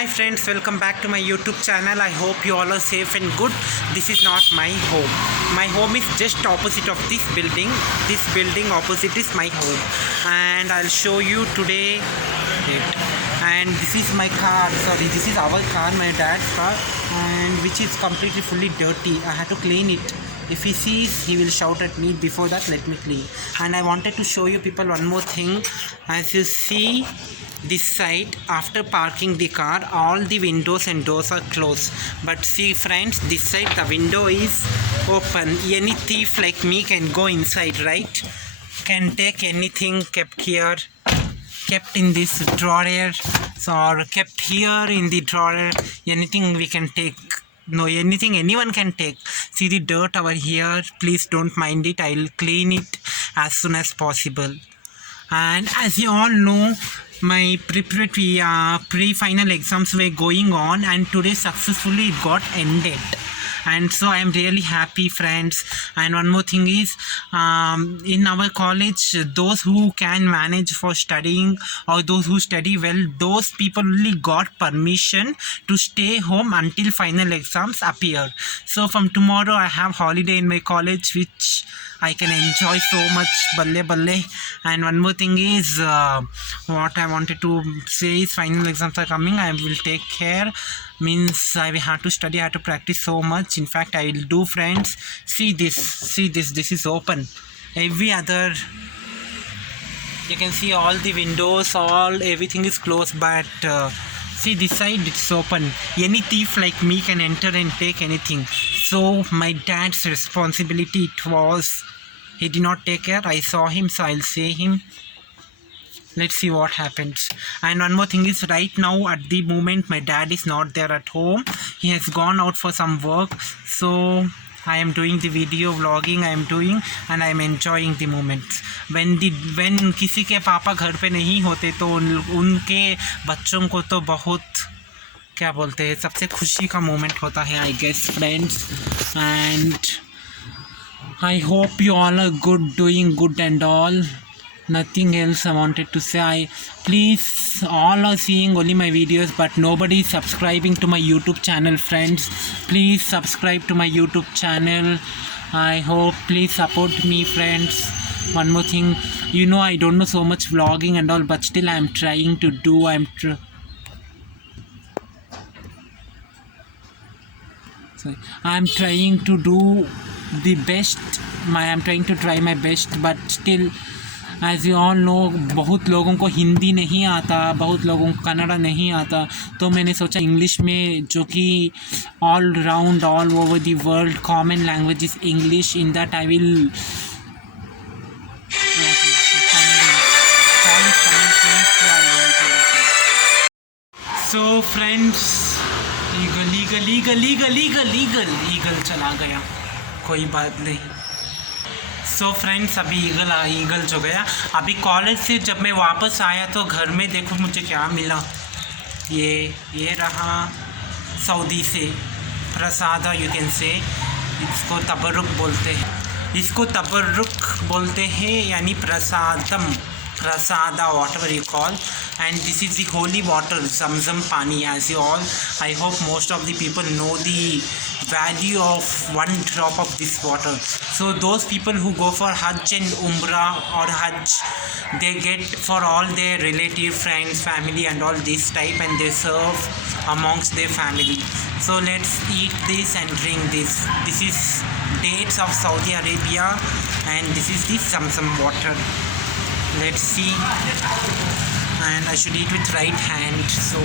Hi friends, welcome back to my YouTube channel. I hope you all are safe and good. This is not my home. My home is just opposite of this building. This building opposite is my home, and I'll show you today it. And this is my car. Sorry, this is our car, my dad's car, and which is completely fully dirty. I had to clean it. If he sees, he will shout at me. Before that, let me clean. And I wanted to show you people one more thing. As you see, this side, after parking the car, all the windows and doors are closed. But see friends, this side the window is open. Any thief like me can go inside, right? Can take anything kept here, kept in this drawer, or kept here in the drawer. Anything we can take. No, anything anyone can take. See the dirt over here, please don't mind it. I'll clean it as soon as possible. And as you all know, my preparatory pre-final exams were going on, and today successfully it got ended, and so I am really happy, friends. And one more thing is, in our college, those who can manage for studying, or those who study well, those people only got permission to stay home until final exams appear. So from tomorrow I have holiday in my college, which I can enjoy so much. Balle balle. And one more thing is, what I wanted to say is, final exams are coming. I will take care. Means I will have to study, I have to practice so much. In fact, I will do, friends. See this. This is open. Every other, you can see all the windows, everything is closed, but see this side, it's open. Any thief like me can enter and take anything. So my dad's responsibility it was. He did not take care. I saw him, so I'll say him. Let's see what happens. And one more thing is, right now at the moment my dad is not there at home. He has gone out for some work. So I am doing the video vlogging, I am doing, and I am enjoying the moments. When किसी के पापा घर पे नहीं होते तो उनके बच्चों को तो बहुत क्या बोलते हैं, सबसे खुशी का मोमेंट होता है, I guess, friends. And I hope you all are good, doing good and all. Nothing else I wanted to say. Please, all are seeing only my videos, but nobody is subscribing to my YouTube channel, friends. Please subscribe to my YouTube channel. I hope, please support me, friends. One more thing, you know, I don't know so much vlogging and all, but still I'm trying to do. I'm trying to do the best. I'm trying to try my best, but still, as you all know, बहुत लोगों को हिंदी नहीं आता, बहुत लोगों को कन्नड़ा नहीं आता, तो मैंने सोचा इंग्लिश में, जो कि all round all over the world common language is English. In that I will so friends, eagle चला गया, कोई बात नहीं. सो फ्रेंड्स, अभी ईगल जो गया. अभी कॉलेज से जब मैं वापस आया तो घर में देखो मुझे क्या मिला. ये रहा सऊदी से प्रसाद, यू कैन से. इसको तबरुक बोलते हैं, यानी प्रसादा, whatever you call. And this is the holy water, zamzam pani, as you all, I hope most of the people know the value of one drop of this water. So those people who go for Hajj and Umrah or Hajj, they get for all their relative, friends, family and all this type, and they serve amongst their family. So let's eat this and drink this. This is dates of Saudi Arabia, and this is the zamzam water. Let's see. And I should eat with right hand. So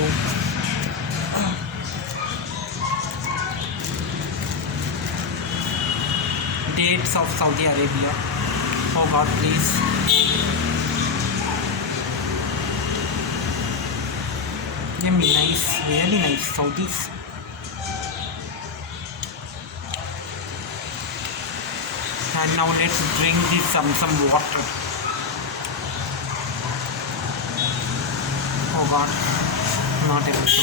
dates of Saudi Arabia. Oh God, please. Yummy, nice, really nice. Saudis. And now let's drink this some water. Oh God, not able to.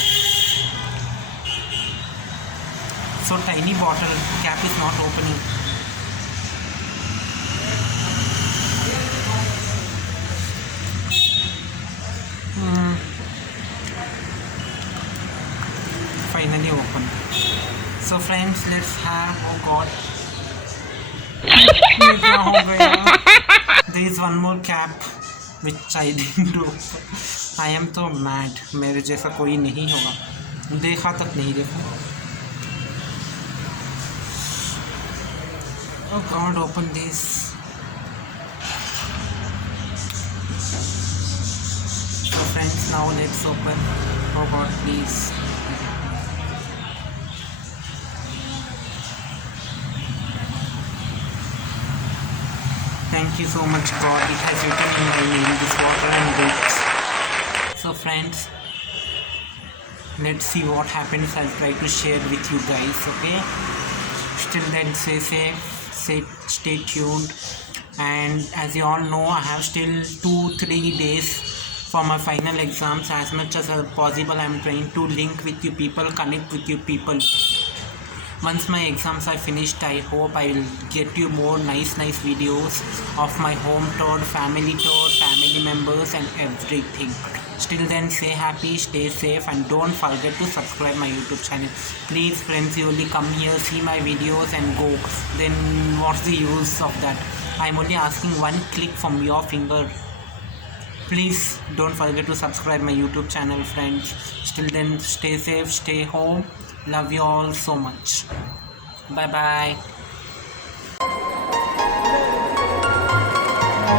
So tiny bottle, cap is not opening. finally open. So friends, let's have, oh god, there is one more cap which I didn't open. I am so mad. मेरे जैसा कोई नहीं होगा, देखा तक नहीं देखा. Oh god, open this. So friends, now let's open. Oh god, please. Thank you so much God, it has written in my name, this water and books. So friends, let's see what happens. I'll try to share with you guys, okay? Still then, stay tuned. And as you all know, I have still 2-3 days for my final exams. As much as possible, I'm trying to link with you people, connect with you people. Once my exams are finished, I hope I will get you more nice videos of my home tour, family members and everything. Still then, stay happy, stay safe, and don't forget to subscribe my YouTube channel. Please friends, you only come here, see my videos and go. Then what's the use of that? I'm only asking one click from your finger. Please don't forget to subscribe my YouTube channel, friends. Still then, stay safe, stay home. Love you all so much. Bye bye.